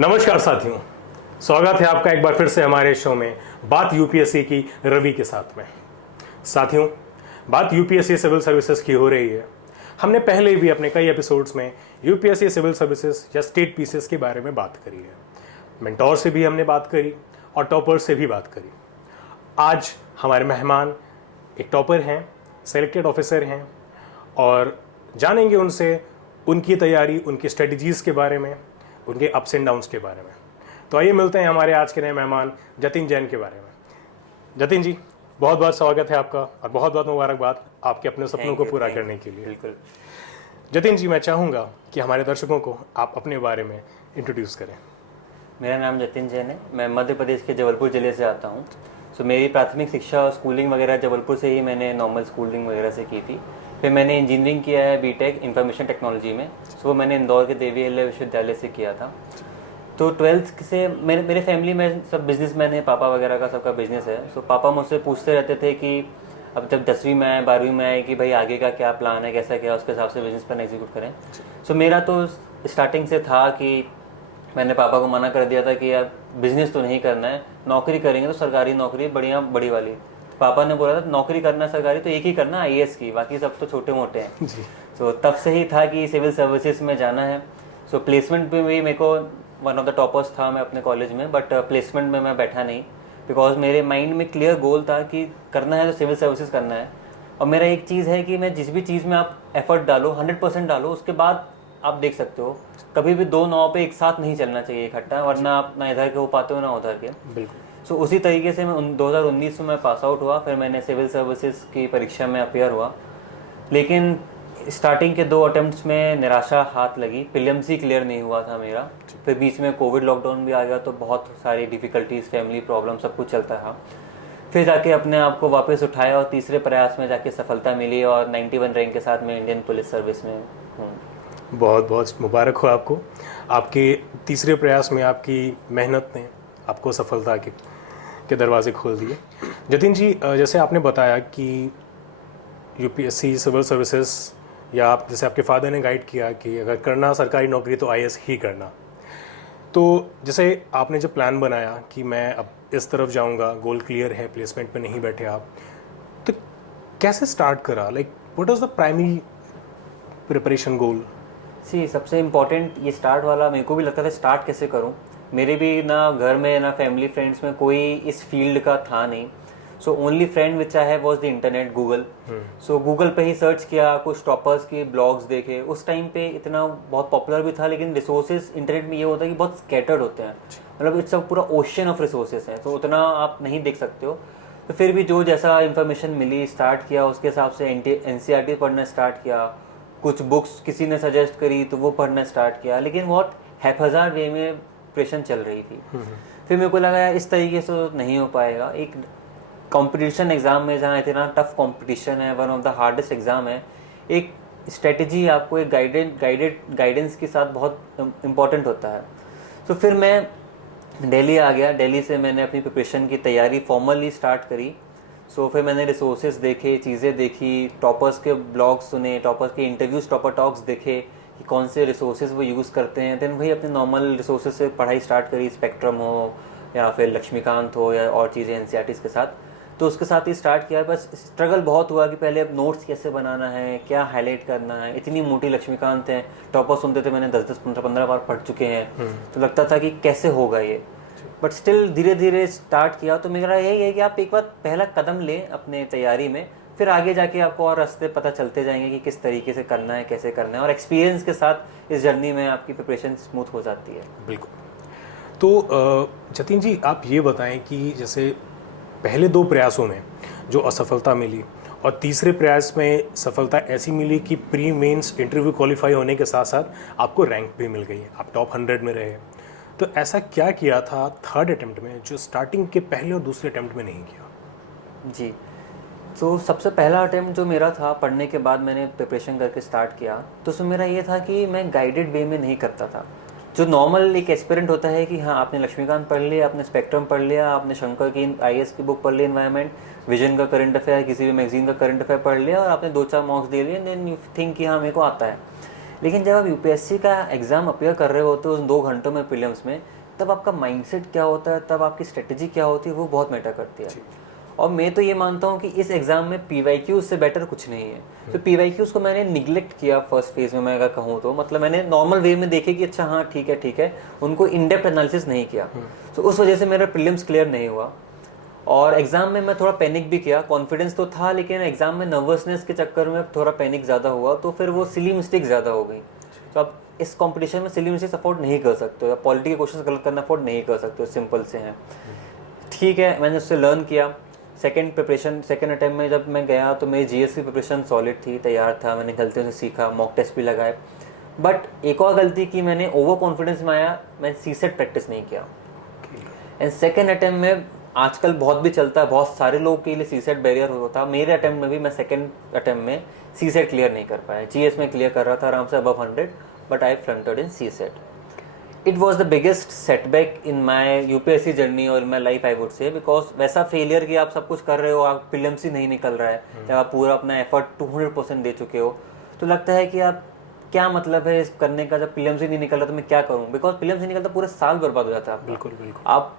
नमस्कार साथियों, स्वागत है आपका एक बार फिर से हमारे शो में बात यूपीएससी की रवि के साथ में। साथियों, बात यूपीएससी सिविल सर्विसेज की हो रही है। हमने पहले भी अपने कई एपिसोड्स में यूपीएससी सिविल सर्विसेज या स्टेट पीसीएस के बारे में बात करी है। मेंटोर से भी हमने बात करी और टॉपर से भी बात करी। आज हमारे मेहमान एक टॉपर हैं, सेलेक्टेड ऑफिसर हैं और जानेंगे उनसे उनकी तैयारी, उनकी स्ट्रेटजीज़ के बारे में, उनके अप्स एंड डाउन्स के बारे में। तो आइए मिलते हैं हमारे आज के नए मेहमान जतिन जैन के बारे में। जतिन जी, बहुत बहुत स्वागत है आपका और बहुत बहुत मुबारकबाद आपके अपने सपनों को पूरा करने के लिए। बिल्कुल। जतिन जी, मैं चाहूँगा कि हमारे दर्शकों को आप अपने बारे में इंट्रोड्यूस करें। मेरा नाम जतिन जैन है। मैं मध्य प्रदेश के जबलपुर ज़िले से आता हूँ। मेरी प्राथमिक शिक्षा और स्कूलिंग वगैरह जबलपुर से ही मैंने नॉर्मल स्कूलिंग वगैरह से की थी। फिर मैंने इंजीनियरिंग किया है बीटेक इंफॉर्मेशन टेक्नोलॉजी में। वो मैंने इंदौर के देवी अहिल्या विश्वविद्यालय से किया था। तो 12th से मेरे फैमिली में सब बिजनेसमैन है, पापा वगैरह का सबका बिजनेस है। पापा मुझसे पूछते रहते थे कि अब जब 10वीं में आए, 12वीं में आए कि भाई आगे का क्या प्लान है, कैसा क्या, उसके हिसाब से बिजनेस प्लान एग्जीक्यूट करें। मेरा तो स्टार्टिंग से था कि मैंने पापा को मना कर दिया था कि यार बिजनेस तो नहीं करना है, नौकरी करेंगे तो सरकारी नौकरी बढ़िया बड़ी वाली। पापा ने बोला था नौकरी करना सरकारी तो एक ही करना, आईएएस की, बाकी सब तो छोटे मोटे हैं जी। तब से ही था कि सिविल सर्विसेज में जाना है। प्लेसमेंट में भी मेरे को वन ऑफ द टॉपर्स था मैं अपने कॉलेज में, बट प्लेसमेंट में मैं बैठा नहीं, बिकॉज मेरे माइंड में क्लियर गोल था कि करना है तो सिविल सर्विसेज करना है। और मेरा एक चीज़ है कि मैं जिस भी चीज़ में आप एफर्ट डालो 100% डालो, उसके बाद आप देख सकते हो कभी भी दो नाव पे एक साथ नहीं चलना चाहिए इकट्ठा, वरना आप ना इधर के हो पाते हो ना उधर के। बिल्कुल। उसी तरीके से मैं 2019 में पास आउट हुआ। फिर मैंने सिविल सर्विसेज की परीक्षा में अपियर हुआ, लेकिन स्टार्टिंग के 2 अटेम्प्ट्स में निराशा हाथ लगी। प्रीलिम्स ही क्लियर नहीं हुआ था मेरा। फिर बीच में कोविड लॉकडाउन भी आ गया, तो बहुत सारी डिफिकल्टीज, फैमिली प्रॉब्लम, सब कुछ चलता था। फिर जाके अपने आप को वापस उठाया और तीसरे प्रयास में जाके सफलता मिली और 91 रैंक के साथ मैं इंडियन पुलिस सर्विस में हूँ। बहुत बहुत मुबारक हो आपको। आपके तीसरे प्रयास में आपकी मेहनत ने आपको सफलता के दरवाजे खोल दिए। जतिन जी, जैसे आपने बताया कि यूपीएससी सिविल सर्विसेज, या आप जैसे आपके फादर ने गाइड किया कि अगर करना सरकारी नौकरी तो आईएएस ही करना, तो जैसे आपने जब प्लान बनाया कि मैं अब इस तरफ जाऊंगा, गोल क्लियर है, प्लेसमेंट पे नहीं बैठे आप, तो कैसे स्टार्ट करा? Like what was the primary preparation goal? सबसे इम्पोर्टेंट ये स्टार्ट वाला मेरे को भी लगता था, स्टार्ट कैसे करूं। मेरे भी ना घर में ना फैमिली फ्रेंड्स में कोई इस फील्ड का था नहीं। Only friend which I have was the internet, Google. Google पे ही सर्च किया, कुछ टॉपर्स के ब्लॉग्स देखे। उस टाइम पे इतना बहुत पॉपुलर भी था, लेकिन रिसोर्सेज इंटरनेट में ये होता है कि बहुत स्कैटर्ड होते हैं, मतलब इट्स पूरा ओशन ऑफ रिसोर्सेज है, तो उतना आप नहीं देख सकते हो। तो फिर भी जो जैसा इन्फॉर्मेशन मिली स्टार्ट किया, उसके हिसाब से एनसीईआरटी पढ़ना स्टार्ट किया। कुछ बुक्स किसी ने सजेस्ट करी तो वो पढ़ना स्टार्ट किया, लेकिन बहुत हैफजार वे में प्रेशन चल रही थी। फिर मेरे को लगा यार इस तरीके से तो नहीं हो पाएगा। एक कंपटीशन एग्जाम में जहाँ इतना टफ कंपटीशन है, one of the hardest exam है, एक स्ट्रेटजी आपको एक गाइडेंस के साथ बहुत इम्पोर्टेंट होता है। तो फिर मैं दिल्ली आ गया। दिल्ली से मैंने अपनी प्रिपरेशन की तैयारी फॉर्मली स्टार्ट करी। फिर मैंने रिसोर्सेज देखे, चीज़ें देखी, टॉपर्स के ब्लॉग्स सुने, टॉपर्स के इंटरव्यूज, टॉपर टॉक्स देखे कि कौन से रिसोर्सेज वो यूज़ करते हैं। देन वही अपने नॉर्मल रिसोर्सेज से पढ़ाई स्टार्ट करी, स्पेक्ट्रम हो या फिर लक्ष्मीकांत हो या और चीज़ें एनसीईआरटीज़ के साथ। तो उसके साथ ही स्टार्ट किया। बस स्ट्रगल बहुत हुआ कि पहले अब नोट्स कैसे बनाना है, क्या हाईलाइट करना है। इतनी मोटी लक्ष्मीकांत है, टॉपर सुनते थे, मैंने 10-10, 15-15 बार पढ़ चुके हैं। तो लगता था कि कैसे होगा ये, बट स्टिल धीरे धीरे स्टार्ट किया। तो मेरा यही है कि आप एक बार पहला कदम लें अपने तैयारी में, फिर आगे जाके आपको और रास्ते पता चलते जाएंगे कि किस तरीके से करना है, कैसे करना है, और एक्सपीरियंस के साथ इस जर्नी में आपकी प्रिपरेशन स्मूथ हो जाती है। बिल्कुल। तो जतिन जी, आप ये बताएं कि जैसे पहले 2 प्रयासों में जो असफलता मिली और तीसरे प्रयास में सफलता ऐसी मिली कि प्री मेंस इंटरव्यू क्वालिफाई होने के साथ साथ आपको रैंक भी मिल गई, आप टॉप 100 में रहे, तो ऐसा क्या किया था थर्ड अटेम्प्ट में जो स्टार्टिंग के पहले और दूसरे अटेम्प्ट में नहीं किया? जी, तो सबसे पहला अटेम्प्ट जो मेरा था, पढ़ने के बाद मैंने प्रिपरेशन करके स्टार्ट किया, तो उसमें मेरा ये था कि मैं गाइडेड वे में नहीं करता था। जो नॉर्मल एक एस्पिरेंट होता है कि हाँ आपने लक्ष्मीकांत पढ़ लिया, आपने स्पेक्ट्रम पढ़ लिया, आपने शंकर की आईएएस की बुक पढ़ ली, एनवायरनमेंट, विजन का करंट अफेयर, किसी भी मैगजीन का करंट अफेयर पढ़ लिया और आपने 2-4 मॉक्स दे लिए, देन यू थिंक कि हाँ मेरे को आता है। लेकिन जब आप यूपीएससी का एग्ज़ाम अपियर कर रहे होते हो उन 2 घंटों में प्रीलिम्स में, तब आपका माइंडसेट क्या होता है, तब आपकी स्ट्रेटजी क्या होती है, वो बहुत मैटर करती है। और मैं तो ये मानता हूँ कि इस एग्ज़ाम में पीवाईक्यूज से बेटर कुछ नहीं है। तो पीवाईक्यूज को मैंने निगलेक्ट किया फर्स्ट फेज में, मैं अगर कहूँ तो मतलब मैंने नॉर्मल वे में देखे कि अच्छा हाँ ठीक है, उनको इन डेप्थ एनालिसिस नहीं किया। तो उस वजह से मेरा प्रीलिम्स क्लियर नहीं हुआ। और एग्ज़ाम में मैं थोड़ा पैनिक भी किया, कॉन्फिडेंस तो था लेकिन एग्ज़ाम में नर्वसनेस के चक्कर में थोड़ा पैनिक ज़्यादा हुआ, तो फिर वो सिली मिस्टेक ज़्यादा हो गई। तो आप इस कंपटीशन में सिली मिस्टेक्स अफोर्ड नहीं कर सकते हो, या पॉलिटी के क्वेश्चन गलत करना अफोर्ड नहीं कर सकते हो, सिंपल से हैं। ठीक है, मैंने उससे लर्न किया। सेकेंड अटैम्प्ट में जब मैं गया तो मेरी जीएस की प्रिपरेशन सॉलिड थी, तैयार था, मैंने गलतियों से सीखा, मॉक टेस्ट भी लगाए। बट एक और गलती की मैंने, ओवर कॉन्फिडेंस में आया, मैं सीसेट प्रैक्टिस नहीं किया। एंड सेकेंड अटैम्प्ट में आजकल बहुत भी चलता है, बहुत सारे लोगों के लिए सीसेट बैरियर होता है। मेरे अटैम्प्ट में भी मैं सेकेंड अटैम्प्ट में सीसेट क्लियर नहीं कर पाया। जीएस में क्लियर कर रहा था आराम से above 100, but I floundered in CSAT. It was the biggest setback in my UPSC journey और in my life I would say, because वैसा फेलियर कि आप सब कुछ कर रहे हो, आप प्रीलिम्स ही नहीं निकल रहा है, जब आप पूरा अपना एफर्ट 200% दे चुके हो, तो लगता है कि आप क्या मतलब है इस करने का, जब प्रीलिम्स ही नहीं निकल रहा तो मैं क्या करूं। बिकॉज प्रीलिम्स नहीं निकलता पूरे साल बर्बाद हो जाता है आपका। बिल्कुल बिल्कुल। आप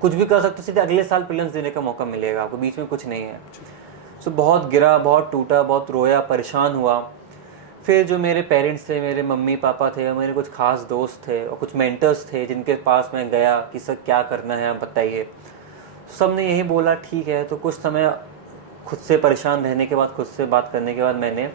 कुछ भी कर सकते हो, सीधे अगले साल प्रीलिम्स देने का मौका मिलेगा आपको, बीच में कुछ नहीं है। सो बहुत गिरा, बहुत टूटा, बहुत रोया, परेशान हुआ। फिर जो मेरे पेरेंट्स थे, मेरे मम्मी पापा थे, और मेरे कुछ खास दोस्त थे और कुछ मेंटर्स थे जिनके पास मैं गया कि सर क्या करना है आप बताइए। सब ने यही बोला ठीक है। तो कुछ समय खुद से परेशान रहने के बाद, खुद से बात करने के बाद मैंने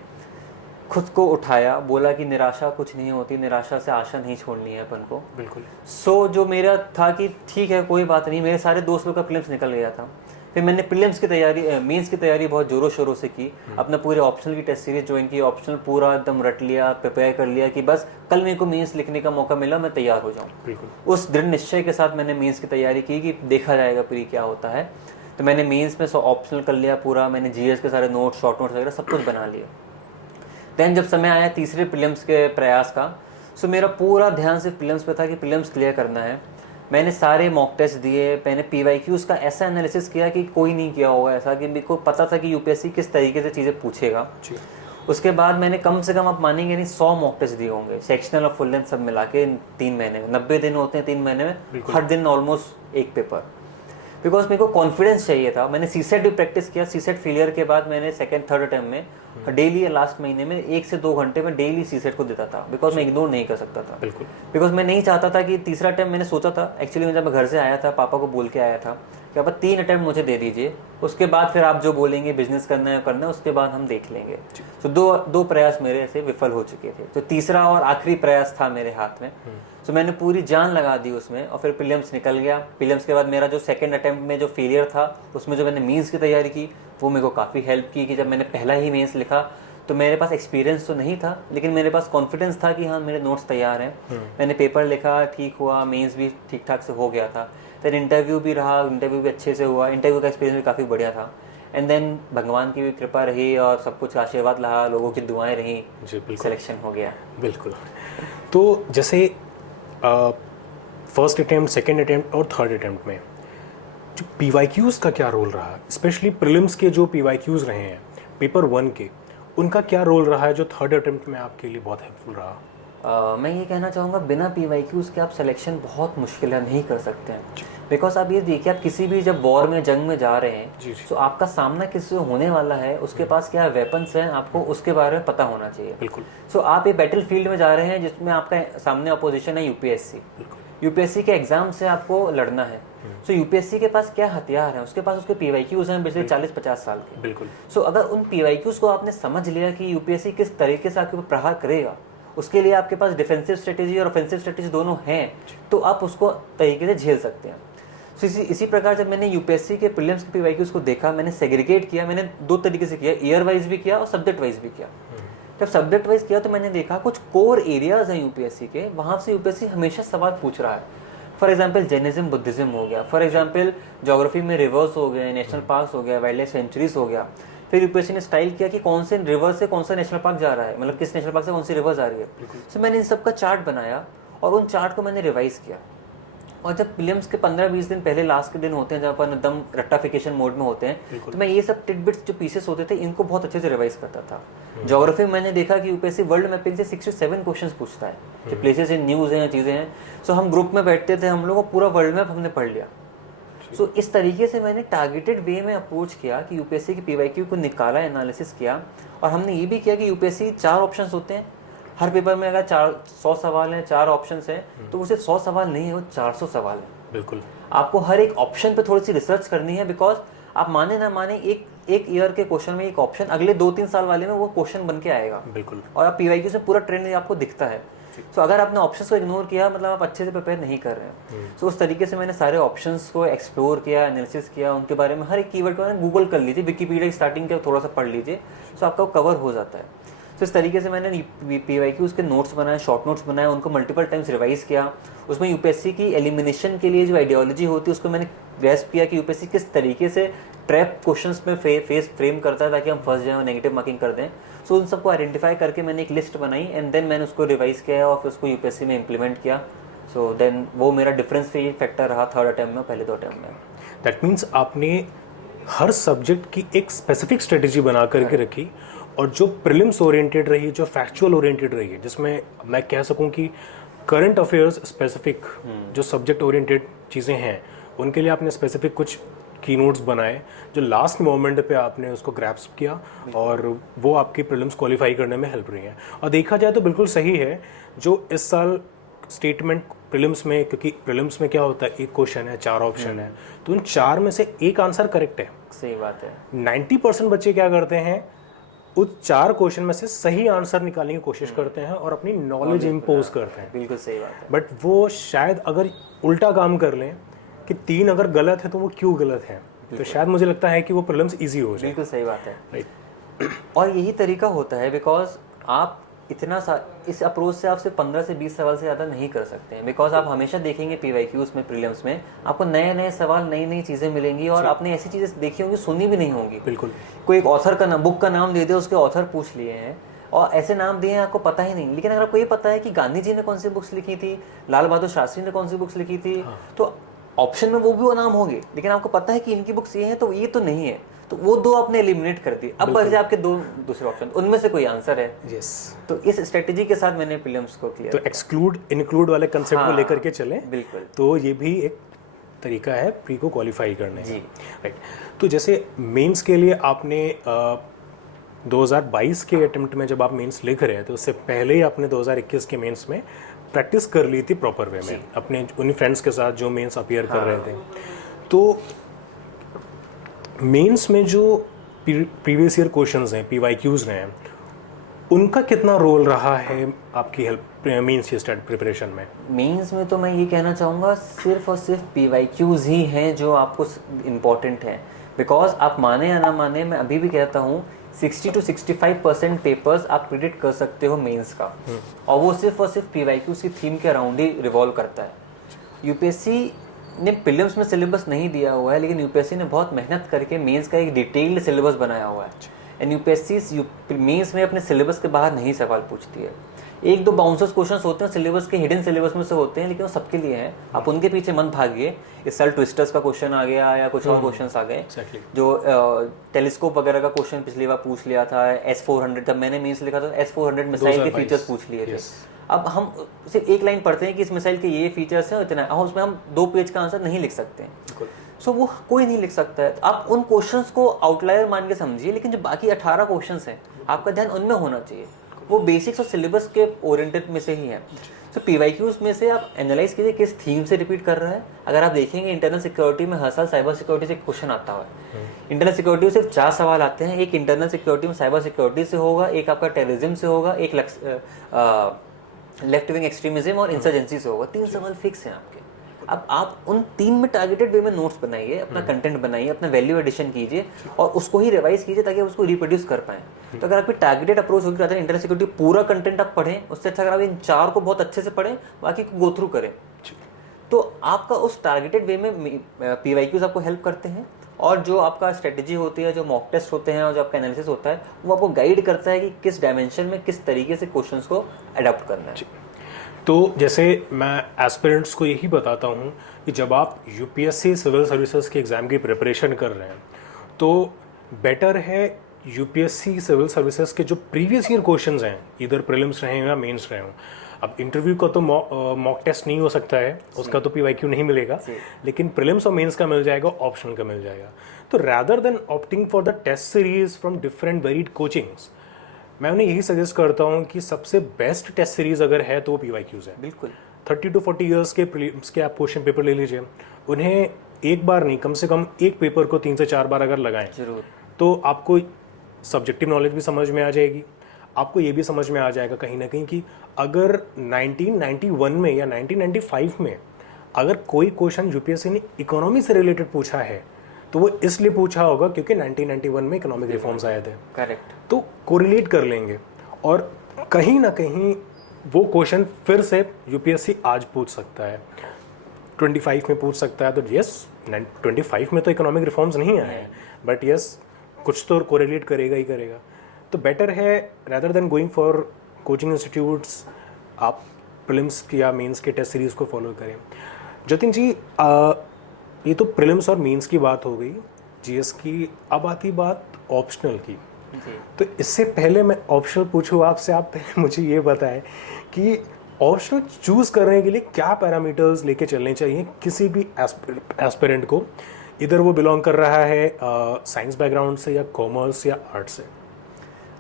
खुद को उठाया, बोला कि निराशा कुछ नहीं होती, निराशा से आशा नहीं छोड़नी है अपन को। बिल्कुल। सो जो मेरा था कि ठीक है कोई बात नहीं, मेरे सारे दोस्त लोग का प्रीलिम्स निकल गया था। फिर मैंने प्रीलिम्स की तैयारी, मेंस की तैयारी बहुत जोरों शोरों से की। अपना पूरे ऑप्शनल की टेस्ट सीरीज ज्वाइन की, ऑप्शनल पूरा एकदम रट लिया, प्रिपेयर कर लिया कि बस कल मेरे को मेंस लिखने का मौका मिला, मैं तैयार हो जाऊँ। बिल्कुल। उस दृढ़ निश्चय के साथ मैंने मेंस की तैयारी की कि देखा जाएगा प्री क्या होता है। तो मैंने मेंस में ऑप्शनल कर लिया पूरा, मैंने जीएस के सारे नोट्स, शॉर्ट नोट्स वगैरह सब कुछ बना लिया। देन जब समय आया तीसरे प्रीलिम्स के प्रयास का, सो मेरा पूरा ध्यान सिर्फ प्रीलिम्स पे था कि प्रीलिम्स क्लियर करना है। मैंने सारे मॉक टेस्ट दिए, मैंने पीवाईक्यूज का ऐसा एनालिसिस किया कि कोई नहीं किया होगा ऐसा, कि मेरे को पता था कि यूपीएससी किस तरीके से चीज़ें पूछेगा। उसके बाद मैंने कम से कम, आप मानेंगे नहीं, 100 मॉक टेस्ट दिए होंगे, सेक्शनल और फुल लेंथ सब मिला के 3 महीने में। 90 दिन होते हैं 3 महीने में, हर दिन ऑलमोस्ट एक पेपर। बिकॉज मेरे को कॉन्फिडेंस चाहिए था। मैंने सीसेट भी प्रैक्टिस किया। सीसेट फेलियर के बाद मैंने सेकंड थर्ड अटेम्प्ट में डेली, लास्ट महीने में 1 से 2 घंटे में डेली सीसेट को देता था, बिकॉज मैं इग्नोर नहीं कर सकता था। बिल्कुल। बिकॉज मैं नहीं चाहता था कि तीसरा अटेम्प्ट, मैंने सोचा था एक्चुअली, जब मैं घर से आया था पापा को बोल के आया था कि अब 3 अटेम्प्ट मुझे दे दीजिए, उसके बाद फिर आप जो बोलेंगे बिजनेस करना है करना है, उसके बाद हम देख लेंगे। तो दो प्रयास मेरे ऐसे विफल हो चुके थे। तो तीसरा और आखिरी प्रयास था मेरे हाथ में। तो मैंने पूरी जान लगा दी उसमें, और फिर प्रीलिम्स निकल गया। प्रीलिम्स के बाद मेरा जो सेकंड अटेम्प्ट में जो फेलियर था, उसमें जो मैंने मेंस की तैयारी की, वो मेरे को काफ़ी हेल्प की। कि जब मैंने पहला ही मेंस लिखा तो मेरे पास एक्सपीरियंस तो नहीं था, लेकिन मेरे पास कॉन्फिडेंस था कि हाँ मेरे नोट्स तैयार हैं। मैंने पेपर लिखा, ठीक हुआ, मेंस भी ठीक ठाक से हो गया था। फिर इंटरव्यू भी रहा, इंटरव्यू भी अच्छे से हुआ, इंटरव्यू का एक्सपीरियंस भी काफ़ी बढ़िया था। एंड देन भगवान की भी कृपा रही और सब कुछ आशीर्वाद रहा, लोगों की दुआएं रही, सिलेक्शन हो गया। बिल्कुल। तो जैसे फर्स्ट अटेम्प्ट, सेकेंड अटेम्प्ट और थर्ड अटेम्प्ट में जो पीवाईक्यूज़ का क्या रोल रहा, स्पेशली प्रीलिम्स के जो पीवाईक्यूज़ रहे हैं पेपर 1 के, उनका क्या रोल रहा है जो थर्ड अटेम्प्ट में आपके लिए बहुत हेल्पफुल रहा? मैं ये कहना चाहूँगा, बिना पीवाईक्यूज़ के आप सिलेक्शन बहुत मुश्किल है, नहीं कर सकते हैं। बिकॉज आप ये देखिए, आप किसी भी जब वॉर में, जंग में जा रहे हैं, तो आपका सामना किससे होने वाला है, उसके पास क्या वेपन्स हैं, आपको उसके बारे में पता होना चाहिए। बिल्कुल। सो आप एक बैटल फील्ड में जा रहे हैं जिसमें आपका सामने अपोजिशन है यूपीएससी। यूपीएससी के एग्जाम से आपको लड़ना है। सो यूपीएससी के पास क्या हथियार हैं, उसके पास उसके पीवाईक्यूज़ हैं पिछले 40-50 साल के। बिल्कुल। सो अगर उन पीवाईक्यूज़ को आपने समझ लिया कि यूपीएससी किस तरीके से आपके ऊपर प्रहार करेगा, उसके लिए आपके पास डिफेंसिव स्ट्रेटेजी और ऑफेंसिव स्ट्रेटेजी दोनों हैं, तो आप उसको तरीके से झेल सकते हैं। सो इसी प्रकार जब मैंने यूपीएससी के प्रीलिम्स के पीवाईक्यूज़ को देखा, मैंने सेग्रीगेट किया। मैंने 2 तरीके से किया, ईयर वाइज भी किया और सब्जेक्ट वाइज भी किया। जब सब्जेक्ट वाइज किया तो मैंने देखा कुछ कोर एरियाज हैं यूपीएससी के, वहाँ से यूपीएससी हमेशा सवाल पूछ रहा है। फॉर एग्जाम्पल जैनिज्म, बुद्धिज्म हो गया। फॉर एग्जाम्पल ज्योग्राफी में रिवर्स हो गए, नेशनल पार्क हो गया, वाइल्ड लाइफ सेंचुरीज हो गया। फिर यूपीएससी ने स्टाइल किया कि कौन से रिवर से कौन सा नेशनल पार्क जा रहा है, मतलब किस नेशनल पार्क से कौन सी रिवर जा रही है। सो मैंने इन सब का चार्ट बनाया और उन चार्ट को मैंने रिवाइज किया। और जब प्रीलिम्स के 15-20 दिन पहले लास्ट के दिन होते हैं जब अपन एकदम रट्टाफिकेशन मोड में होते हैं, तो मैं ये सब टिडबिट्स जो पीसेस होते थे इनको बहुत अच्छे से रिवाइज करता था। ज्योग्राफी में मैंने देखा कि यूपीएससी वर्ल्ड मैपिंग से 6 से 7 क्वेश्चंस पूछता है, जो प्लेसेस इन न्यूज़ हैं, चीज़ें हैं। सो हम ग्रुप में बैठते थे, हम लोग को पूरा वर्ल्ड मैप हमने पढ़ लिया। सो इस तरीके से मैंने टारगेटेड वे में अप्रोच किया कि यूपीएससी की पीवाईक्यू को निकाला, एनालिसिस किया। और हमने ये भी किया कि यूपीएससी 4 ऑप्शंस होते हैं हर पेपर में। अगर 100 सवाल हैं, 4 ऑप्शंस हैं, तो वो सिर्फ 100 सवाल नहीं है, वो 400 सवाल है। बिल्कुल, आपको हर एक ऑप्शन पे थोड़ी सी रिसर्च करनी है, बिकॉज आप माने ना माने एक ईयर के क्वेश्चन में एक ऑप्शन अगले 2-3 साल वाले में वो क्वेश्चन बन के आएगा। बिल्कुल। और आप पीवाईक्यू से पूरा ट्रेंड आपको दिखता है। तो अगर आपने ऑप्शंस को इग्नोर किया, मतलब आप अच्छे से प्रिपेयर नहीं कर रहे हैं। तो उस तरीके से मैंने सारे ऑप्शंस को एक्सप्लोर किया, एनालिसिस किया, उनके बारे में हर एक कीवर्ड को मैंने गूगल कर लीजिए, विकिपीडिया स्टार्टिंग के थोड़ा सा पढ़ लीजिए, तो आपका कवर हो जाता है। तो इस तरीके से मैंने पीवाईक्यूज के नोट्स बनाए, शॉर्ट नोट्स बनाए, उनको मल्टीपल टाइम्स रिवाइज किया। उसमें यूपीएससी की एलिमिनेशन के लिए जो आइडियोलॉजी होती है उसको मैंने ग्रैस्प किया कि यूपीएससी किस तरीके से ट्रैप क्वेश्चंस में फ्रेम करता है ताकि हम फंस जाएं और नेगेटिव मार्किंग कर दें। सो उन सबको आइडेंटिफाई करके मैंने एक लिस्ट बनाई एंड देन मैंने उसको रिवाइज किया और फिर उसको यूपीएससी में इम्प्लीमेंट किया। सो देन वो मेरा डिफरेंस फैक्टर रहा 3rd अटेम्प्ट में, पहले 2 अटेम्प्ट में। दैट मीन्स आपने हर सब्जेक्ट की एक स्पेसिफिक स्ट्रेटेजी बना करके रखी, और जो प्रीलिम्स ओरिएंटेड रही, जो फैक्चुअल ओरिएंटेड रही है, जिसमें मैं कह सकूं कि करंट अफेयर्स स्पेसिफिक जो सब्जेक्ट ओरिएंटेड चीज़ें हैं उनके लिए आपने स्पेसिफिक कुछ की नोट्स बनाए जो लास्ट मोमेंट पे आपने उसको ग्रैप्स किया, और वो आपकी प्रीलिम्स क्वालिफाई करने में हेल्प रही है। और देखा जाए तो बिल्कुल सही है जो इस साल स्टेटमेंट प्रीलिम्स में, क्योंकि प्रीलिम्स में क्या होता है, एक क्वेश्चन है, 4 ऑप्शन है, तो उन 4 में से एक आंसर करेक्ट है। सही बात है। 90% बच्चे क्या करते हैं, उस 4 क्वेश्चन में से सही आंसर निकालने की कोशिश करते हैं और अपनी नॉलेज इम्पोज करते हैं। बिल्कुल सही बात है। बट वो शायद अगर उल्टा काम कर लें कि 3 अगर गलत है तो वो क्यों गलत है, तो शायद मुझे लगता है कि वो प्रॉब्लम्स इजी हो जाए। बिल्कुल सही बात है। राइट। और यही तरीका होता है, बिकॉज आप इस अप्रोच से आप सिर्फ 15 से 20 सवाल से ज़्यादा नहीं कर सकते हैं। बिकॉज आप हमेशा देखेंगे पीवाईक्यूज में, प्रीलिम्स में आपको नए नए सवाल, नई नई चीज़ें मिलेंगी, और आपने ऐसी चीज़ें देखी होंगी, सुनी भी नहीं होंगी। बिल्कुल। कोई एक ऑथर का बुक का नाम दे दे, उसके ऑथर पूछ लिए हैं और ऐसे नाम दिए हैं आपको पता ही नहीं। लेकिन अगर आपको ये पता है कि गांधी जी ने कौन सी बुक्स लिखी थी, लाल बहादुर शास्त्री ने कौन सी बुक्स लिखी थी, तो ऑप्शन में वो भी वो नाम होंगे, लेकिन आपको पता है कि इनकी बुक्स ये हैं तो ये तो नहीं है, तो वो 2 आपने एलिमिनेट कर दिए। अब बचे आपके 2 दूसरे ऑप्शन, उनमें से कोई आंसर है। यस। तो इस स्ट्रेटेजी के साथ मैंने प्रीलिम्स को किया। तो एक्सक्लूड इंक्लूड वाले कंसेप्ट को लेकर के चले। बिल्कुल। तो ये भी एक तरीका है प्री को क्वालिफाई करने का। जी। राइट। तो जैसे मेंस के लिए आपने 2022 के अटेम्प्ट में जब आप मेंस लिख रहे हैं तो उससे पहले ही आपने 2021 के मेंस में प्रैक्टिस कर ली थी प्रॉपर वे में अपने उन फ्रेंड्स के साथ जो मेंस अपीयर कर रहे थे। तो मेंस में जो प्रीवियस ईयर क्वेश्चंस हैं, पीवाईक्यूज हैं, उनका कितना रोल रहा है आपकी हेल्प मेंस की स्टार्ट प्रिपरेशन में? मेंस में तो मैं ये कहना चाहूँगा सिर्फ और सिर्फ पीवाईक्यूज ही हैं जो आपको इम्पोर्टेंट हैं। बिकॉज आप माने या ना माने, मैं अभी भी कहता हूँ 60 to 65% पेपर्स आप प्रिडिक्ट कर सकते हो मेंस का, और वो सिर्फ और सिर्फ पीवाईक्यूज की थीम के अराउंड ही रिवॉल्व करता है। यूपीएससी ने प्रीलिम्स में सिलेबस नहीं दिया हुआ है, लेकिन यूपीएससी ने बहुत मेहनत करके मेंस का एक डिटेल्ड सिलेबस बनाया हुआ है। एंड यूपीएससी मेंस में अपने सिलेबस के बाहर नहीं सवाल पूछती है। 1-2 बाउंसर्स क्वेश्चंस होते हैं सिलेबस के, हिडन सिलेबस में से होते हैं, लेकिन वो सबके लिए हैं। आप उनके पीछे मत भागिए। इस साल ट्विस्टर्स का क्वेश्चन आ गया या कुछ और क्वेश्चंस आ गए। जो टेलीस्कोप वगैरह का क्वेश्चन पिछली बार पूछ लिया था, S400, जब मैंने मेंस लिखा था S400 मिसाइल के फीचर्स पूछ लिए थे। अब हम सिर्फ एक लाइन पढ़ते हैं कि इस मिसाइल के ये फीचर्स हैं, इतना, और उसमें हम 2 पेज का आंसर नहीं लिख सकते हैं। सो वो कोई नहीं लिख सकता है। आप उन क्वेश्चंस को आउटलायर मान के समझिए, लेकिन जो बाकी 18 क्वेश्चंस हैं आपका ध्यान उनमें होना चाहिए। वो बेसिक्स और सिलेबस के ओरिएंटेड में से ही है। सो पीवाईक्यूज में से आप एनालाइज कीजिए किस थीम से रिपीट कर रहा है। अगर आप देखेंगे इंटरनल सिक्योरिटी में हर साल साइबर सिक्योरिटी से क्वेश्चन आता है। इंटरनल सिक्योरिटी सिर्फ 4 सवाल आते हैं। एक इंटरनल सिक्योरिटी में साइबर सिक्योरिटी से होगा, एक आपका टेररिज्म से होगा, एक लेफ्ट विंग एक्सट्रीमिज्म और इंसर्जेंसी से होगा। 3 सवाल फिक्स हैं आपके। अब आप उन 3 में टारगेटेड वे में नोट्स बनाइए, अपना कंटेंट बनाइए, अपना वैल्यू एडिशन कीजिए और उसको ही रिवाइज कीजिए ताकि आप उसको रिप्रोड्यूस कर पाएं। तो अगर आपकी टारगेटेड अप्रोच होगी रहता है इंटरनल सिक्योरिटी पूरा कंटेंट आप पढ़ें, उससे अच्छा अगर आप इन 4 को बहुत अच्छे से पढ़ें, बाकी को गो थ्रू करें, तो आपका उस टारगेटेड वे में पीवाईक्यूज आपको हेल्प करते हैं। और जो आपका स्ट्रेटेजी होती है, जो मॉक टेस्ट होते हैं और जो आपका एनालिसिस होता है, वो आपको गाइड करता है कि किस डायमेंशन में किस तरीके से क्वेश्चंस को अडॉप्ट करना है। तो जैसे मैं एस्पिरेंट्स को यही बताता हूँ कि जब आप यूपीएससी सिविल सर्विसेज के एग्ज़ाम की प्रिपरेशन कर रहे हैं तो बेटर है यूपीएससी सिविल सर्विसेज के जो प्रीवियस ईयर क्वेश्चंस हैं, इधर प्रीलिम्स रहे हो या मेंस रहे हो। अब इंटरव्यू का तो मॉक टेस्ट नहीं हो सकता है, उसका तो पीवाईक्यू नहीं मिलेगा, लेकिन प्रीलिम्स और मेंस का मिल जाएगा, ऑप्शनल का मिल जाएगा। तो rather than opting for the test series from different varied coachings, मैं उन्हें यही सजेस्ट करता हूँ कि सबसे बेस्ट टेस्ट सीरीज अगर है तो वो पीवाईक्यूज है। बिल्कुल 30 to 40 ईयर्स के प्रीलिम्स के आप क्वेश्चन पेपर ले लीजिए, उन्हें एक बार नहीं कम से कम एक पेपर को 3 से 4 बार अगर लगाएं जरूर, तो आपको सब्जेक्टिव नॉलेज भी समझ में आ जाएगी। आपको ये भी समझ में आ जाएगा कहीं ना कहीं कि अगर 1991 में या 1995 में अगर कोई क्वेश्चन यूपीएससी ने इकोनॉमी से रिलेटेड पूछा है तो वो इसलिए पूछा होगा क्योंकि 1991 में इकोनॉमिक रिफॉर्म्स आए थे। करेक्ट। तो कोरिलेट कर लेंगे और कहीं ना कहीं वो क्वेश्चन फिर से यूपीएससी आज पूछ सकता है, 25 में पूछ सकता है। तो यस 25 में तो इकोनॉमिक रिफॉर्म्स नहीं आए हैं, बट यस कुछ तो कोरिलेट करेगा ही करेगा। तो बेटर है rather than going for coaching institutes, आप प्रीलिम्स या मेंस के टेस्ट सीरीज़ को फॉलो करें। जतिन जी, ये तो प्रीलिम्स और मेंस की बात हो गई, जीएस की। अब आती बात ऑप्शनल की। तो इससे पहले मैं ऑप्शनल पूछूँ आपसे, आप पहले मुझे ये बताएं कि ऑप्शनल चूज़ करने के लिए क्या पैरामीटर्स लेके चलने चाहिए किसी भी एस्पिरेंट को, इधर वो बिलोंग कर रहा है साइंस बैकग्राउंड से या कॉमर्स या आर्ट से।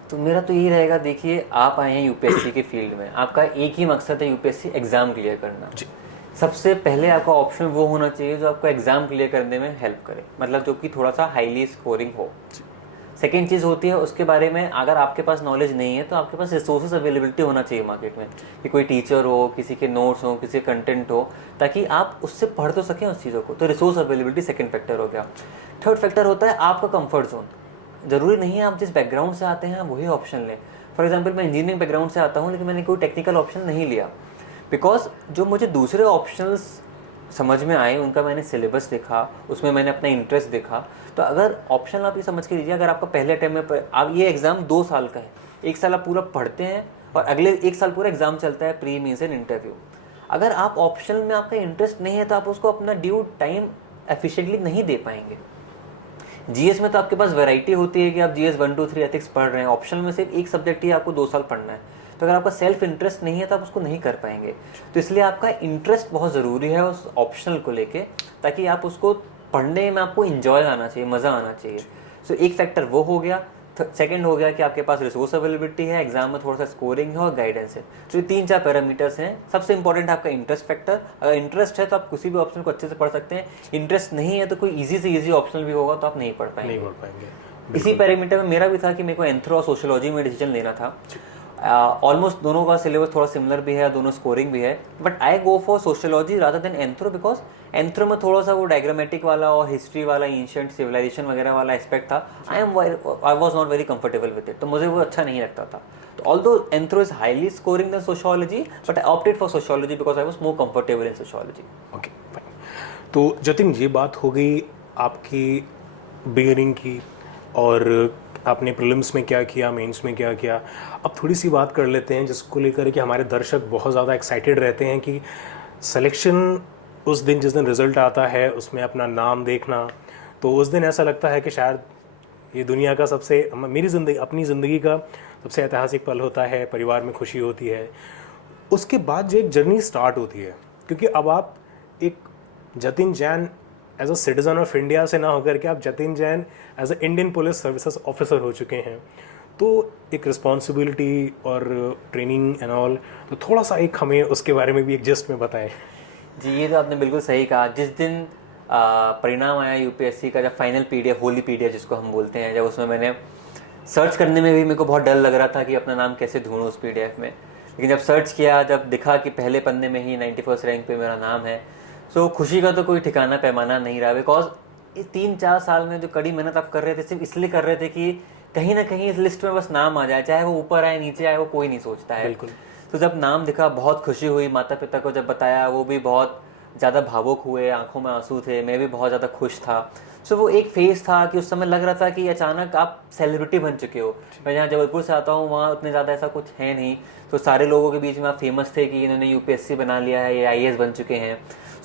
तो मेरा तो यही रहेगा, देखिए आप आए हैं यूपीएससी के फील्ड में, आपका एक ही मकसद है यूपीएससी एग्जाम क्लियर करना। जी। सबसे पहले आपका ऑप्शन वो होना चाहिए जो आपको एग्जाम क्लियर करने में हेल्प करे, मतलब जो कि थोड़ा सा हाईली स्कोरिंग हो। सेकेंड चीज़ होती है उसके बारे में, अगर आपके पास नॉलेज नहीं है तो आपके पास रिसोर्सेज अवेलेबिलिटी होना चाहिए मार्केट में, कि कोई टीचर हो, किसी के नोट्स हो, किसी कंटेंट हो, ताकि आप उससे पढ़ तो सकें उस चीज़ों को। तो रिसोर्स अवेलेबिलिटी सेकंड फैक्टर हो गया। थर्ड फैक्टर होता है आपका कंफर्ट जोन। ज़रूरी नहीं है आप जिस बैकग्राउंड से आते हैं वही ऑप्शन लें। फॉर एग्जाम्पल मैं इंजीनियरिंग बैकग्राउंड से आता हूँ लेकिन मैंने कोई टेक्निकल ऑप्शन नहीं लिया, बिकॉज जो मुझे दूसरे ऑप्शंस समझ में आए उनका मैंने सिलेबस देखा, उसमें मैंने अपना इंटरेस्ट देखा। तो अगर ऑप्शन आप ये समझ के लीजिए, अगर आपका पहले अटेम्प्ट में आप ये एग्ज़ाम 2 साल का है, 1 साल आप पूरा पढ़ते हैं और अगले 1 साल पूरा एग्जाम चलता है, प्री मीन्स एंड इंटरव्यू। अगर आप ऑप्शनल में आपका इंटरेस्ट नहीं है तो आप उसको अपना ड्यू टाइम एफिशिएंटली नहीं दे पाएंगे। जीएस में तो आपके पास वैरायटी होती है कि आप जीएस 1 2 3 एथिक्स पढ़ रहे हैं, ऑप्शनल में सिर्फ एक सब्जेक्ट ही आपको 2 साल पढ़ना है। तो अगर आपका सेल्फ इंटरेस्ट नहीं है तो आप उसको नहीं कर पाएंगे। तो इसलिए आपका इंटरेस्ट बहुत ज़रूरी है उस ऑप्शनल को लेके, ताकि आप उसको पढ़ने में आपको इंजॉय आना चाहिए, मज़ा आना चाहिए। सो एक फैक्टर वो हो गया। सेकंड हो गया कि आपके पास रिसोर्स अवेलेबिलिटी है, एग्जाम में थोड़ा सा स्कोरिंग है और गाइडेंस है। तो ये 3-4 पैरामीटर्स हैं। सबसे इंपॉर्टेंट है आपका इंटरेस्ट फैक्टर। अगर इंटरेस्ट है तो आप किसी भी ऑप्शन को अच्छे से पढ़ सकते हैं, इंटरेस्ट नहीं है तो कोई ईजी से ईजी ऑप्शनल भी होगा तो आप नहीं पढ़ पाएंगे। इसी पैरामीटर में मेरा भी था कि मेरे को एंथ्रो और सोशियोलॉजी में डिसीजन लेना था। ऑलमोस्ट दोनों का सिलेबस थोड़ा सिमिलर भी है, दोनों स्कोरिंग भी है, but I go for sociology rather than anthro, because anthro में थोड़ा सा वो डायग्रामेटिक वाला और हिस्ट्री वाला, एंशिएंट सिविलाइजेशन वगैरह वाला एस्पेक्ट था। I was not very comfortable with it, तो मुझे वो अच्छा नहीं लगता था। तो although anthro is highly scoring than sociology, but I opted for sociology because I was more comfortable in sociology. Okay, तो जतिन ये बात हो गई आपकी बिगिनिंग की, और आपने प्रीलिम्स में क्या किया, मेंस में क्या किया। अब थोड़ी सी बात कर लेते हैं जिसको लेकर कि हमारे दर्शक बहुत ज़्यादा एक्साइटेड रहते हैं कि सिलेक्शन उस दिन जिस दिन रिज़ल्ट आता है उसमें अपना नाम देखना, तो उस दिन ऐसा लगता है कि शायद ये दुनिया का सबसे, अपनी ज़िंदगी का सबसे ऐतिहासिक पल होता है, परिवार में खुशी होती है। उसके बाद जो एक जर्नी स्टार्ट होती है, क्योंकि अब आप एक Jatin Jain as a citizen of India से ना होकर के आप Jatin Jain as a Indian police services officer हो चुके हैं। तो एक रिस्पॉन्सिबिलिटी और ट्रेनिंग एंड ऑल, तो थोड़ा सा एक हमें उसके बारे में भी एक जस्ट में बताएं। जी, ये तो आपने बिल्कुल सही कहा। जिस दिन परिणाम आया यूपीएससी का, जब फाइनल पीडीएफ, होली पीडीएफ जिसको हम बोलते हैं, जब उसमें मैंने सर्च करने में भी मेरे को बहुत डर लग रहा था कि अपना नाम कैसे ढूंढूं उस पीडीएफ में, लेकिन जब सर्च किया, जब दिखा कि पहले पन्ने में ही 91st रैंक पे मेरा नाम है, सो खुशी का तो कोई ठिकाना पैमाना नहीं रहा। बिकॉज ये 3-4 साल में जो कड़ी मेहनत आप कर रहे थे, सिर्फ इसलिए कर रहे थे कि कहीं ना कहीं इस लिस्ट में बस नाम आ जाए, चाहे वो ऊपर आए नीचे आए, वो कोई नहीं सोचता है। बिल्कुल। तो जब नाम दिखा बहुत खुशी हुई। माता पिता को जब बताया वो भी बहुत ज़्यादा भावुक हुए, आंखों में आंसू थे, मैं भी बहुत ज़्यादा खुश था। सो वो एक फेज था कि उस समय लग रहा था कि अचानक आप सेलिब्रिटी बन चुके हो। मैं जहाँ जबलपुर से आता हूँ वहाँ उतने ज़्यादा ऐसा कुछ है नहीं, तो सारे लोगों के बीच में आप फेमस थे कि इन्होंने यूपीएससी बना लिया है, ये आईएएस बन चुके हैं।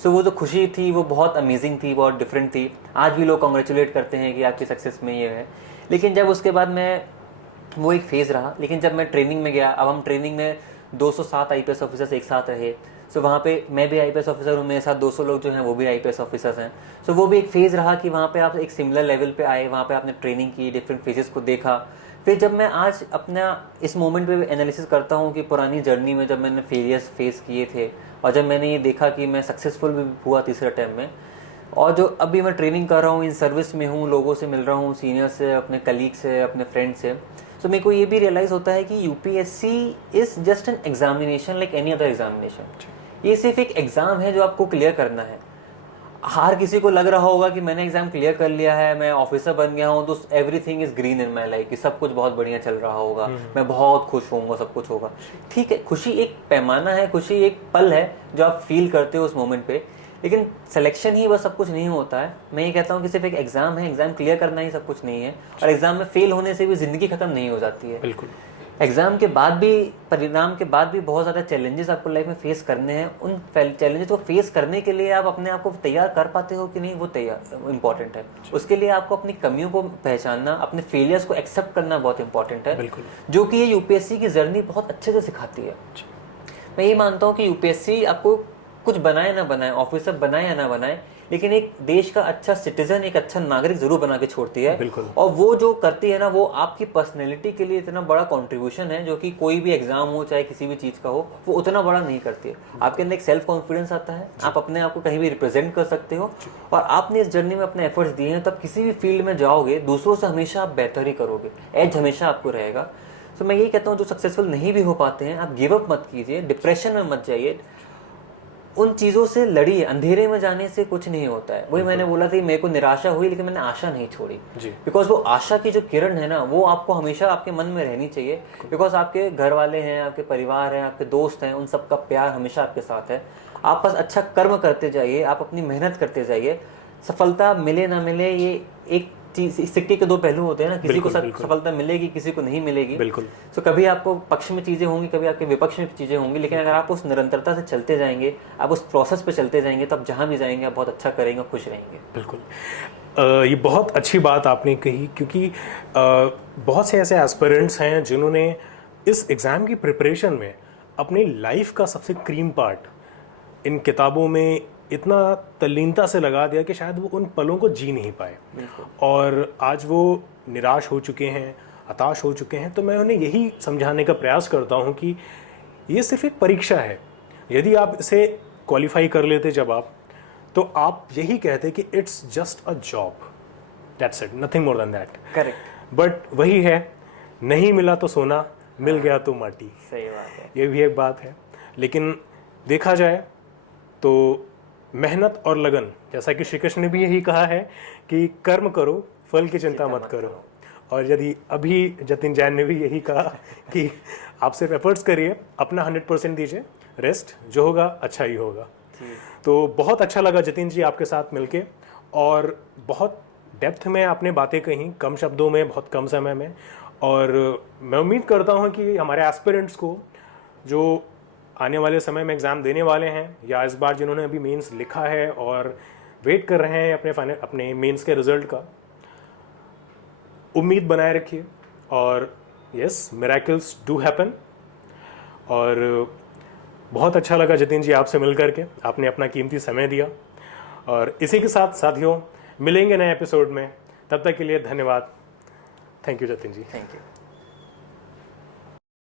सो वो जो खुशी थी वो बहुत अमेजिंग थी, बहुत डिफरेंट थी। आज भी लोग कॉन्ग्रेचुलेट करते हैं कि आपकी सक्सेस में ये है। लेकिन जब उसके बाद मैं, वो एक फेज़ रहा, लेकिन जब मैं ट्रेनिंग में गया, अब हम ट्रेनिंग में 207 आईपीएस ऑफिसर्स एक साथ रहे। सो वहाँ पे मैं भी आईपीएस ऑफिसर हूँ, मेरे साथ 200 लोग जो हैं वो भी आईपीएस ऑफिसर्स हैं। सो वो भी एक फेज़ रहा कि वहाँ पे आप एक सिमिलर लेवल पे आए, वहाँ पे आपने ट्रेनिंग की, डिफरेंट फेजेस को देखा। फिर जब मैं आज अपना इस मोमेंट पे एनालिसिस करता हूँ कि पुरानी जर्नी में जब मैंने फेलियर्स फेस किए थे और जब मैंने ये देखा कि मैं सक्सेसफुल भी हुआ तीसरे टाइम में, और जो अभी मैं ट्रेनिंग कर रहा हूँ, इन सर्विस में हूँ, लोगों से मिल रहा हूँ, सीनियर से, अपने कलीग से, अपने फ्रेंड से, तो मेरे को ये भी रियलाइज़ होता है कि UPSC is just an examination like any other examination. ये सिर्फ एक एग्ज़ाम है जो आपको क्लियर करना है। हर किसी को लग रहा होगा कि मैंने एग्ज़ाम क्लियर कर लिया है, मैं ऑफिसर बन गया हूँ, तो everything is green in my life, कि सब कुछ बहुत बढ़िया चल रहा होगा, मैं बहुत खुश होऊंगा, सब कुछ होगा। ठीक है, खुशी एक पैमाना है, खुशी एक पल है जो आप फील करते हो उस मोमेंट पे, लेकिन सिलेक्शन ही बस सब कुछ नहीं होता है। मैं ये कहता हूँ कि सिर्फ एक एग्ज़ाम है, एग्ज़ाम क्लियर करना ही सब कुछ नहीं है, और एग्ज़ाम में फेल होने से भी ज़िंदगी ख़त्म नहीं हो जाती है। बिल्कुल। एग्ज़ाम के बाद भी, परिणाम के बाद भी बहुत ज़्यादा चैलेंजेस आपको लाइफ में फेस करने हैं। उन चैलेंजेस को फेस करने के लिए आप अपने आप को तैयार कर पाते हो कि नहीं, वो तैयार इंपॉर्टेंट है। उसके लिए आपको अपनी कमियों को पहचानना, अपने फेलियर्स को एक्सेप्ट करना बहुत इंपॉर्टेंट है, बिल्कुल। जो कि ये यूपीएससी की जर्नी बहुत अच्छे से सिखाती है। मैं ये मानता हूँ कि यूपीएससी आपको कुछ बनाए ना बनाए, ऑफिसर बनाए या ना बनाए, लेकिन एक देश का अच्छा सिटीजन, एक अच्छा नागरिक जरूर बना के छोड़ती है। बिल्कुल। और वो जो करती है ना, वो आपकी पर्सनैलिटी के लिए इतना बड़ा कंट्रीब्यूशन है, जो कि कोई भी एग्जाम हो, चाहे किसी भी चीज़ का हो, वो उतना बड़ा नहीं करती है। आपके अंदर एक सेल्फ कॉन्फिडेंस आता है, आप अपने आप को कहीं भी रिप्रेजेंट कर सकते हो, और आपने इस जर्नी में अपने एफर्ट्स दिए हैं, तब किसी भी फील्ड में जाओगे दूसरों से हमेशा आप बेहतर ही करोगे, एज हमेशा आपको रहेगा। तो मैं यही कहता हूँ, जो सक्सेसफुल नहीं भी हो पाते हैं, आप गिव अप मत कीजिए, डिप्रेशन में मत जाइए, उन चीज़ों से लड़िए। अंधेरे में जाने से कुछ नहीं होता है। वही मैंने बोला था, मेरे को निराशा हुई लेकिन मैंने आशा नहीं छोड़ी, बिकॉज वो आशा की जो किरण है ना, वो आपको हमेशा आपके मन में रहनी चाहिए, बिकॉज आपके घर वाले हैं, आपके परिवार हैं, आपके दोस्त हैं, उन सबका प्यार हमेशा आपके साथ है। आप बस अच्छा कर्म करते जाइए, आप अपनी मेहनत करते जाइए। सफलता मिले ना मिले, ये एक चीज, सिक्के के दो पहलू होते हैं ना, किसी को सफलता मिलेगी, किसी को नहीं मिलेगी। बिल्कुल। तो कभी आपको पक्ष में चीजें होंगी, कभी आपके विपक्ष में चीजें होंगी, लेकिन अगर आप उस निरंतरता से चलते जाएंगे, आप उस प्रोसेस पे चलते जाएंगे, तो आप जहां भी जाएंगे आप बहुत अच्छा करेंगे, खुश रहेंगे। बिल्कुल। ये बहुत अच्छी बात आपने कही, क्योंकि बहुत से ऐसे एस्पिरेंट्स हैं जिन्होंने इस एग्ज़ाम की प्रिपरेशन में अपनी लाइफ का सबसे क्रीम पार्ट इन किताबों में इतना तल्लीनता से लगा दिया कि शायद वो उन पलों को जी नहीं पाए, और आज वो निराश हो चुके हैं, हताश हो चुके हैं। तो मैं उन्हें यही समझाने का प्रयास करता हूँ कि ये सिर्फ एक परीक्षा है। यदि आप इसे क्वालिफाई कर लेते जब आप, तो आप यही कहते कि it's just a job, that's it, nothing more than that. Correct. But वही है, नहीं मिला तो सोना, मिल गया तो माटी। सही बात है। ये भी एक बात है। लेकिन देखा जाए तो मेहनत और लगन, जैसा कि श्री कृष्ण ने भी यही कहा है कि कर्म करो, फल की चिंता मत करो। और यदि अभी जतिन जैन ने भी यही कहा कि आप सिर्फ एफर्ट्स करिए, अपना 100% दीजिए, रेस्ट जो होगा अच्छा ही होगा। तो बहुत अच्छा लगा जतिन जी आपके साथ मिलके, और बहुत डेप्थ में आपने बातें कही, कम शब्दों में, बहुत कम समय में। और मैं उम्मीद करता हूँ कि हमारे एस्पिरेंट्स को, जो आने वाले समय में एग्ज़ाम देने वाले हैं, या इस बार जिन्होंने अभी मेंस लिखा है और वेट कर रहे हैं अपने मेंस के रिजल्ट का, उम्मीद बनाए रखिए। और यस, मिरेकल्स डू हैपन। और बहुत अच्छा लगा जतिन जी आपसे मिल करके, आपने अपना कीमती समय दिया। और इसी के साथ साथियों, मिलेंगे नए एपिसोड में, तब तक के लिए धन्यवाद। Thank you Jatin ji. Thank you.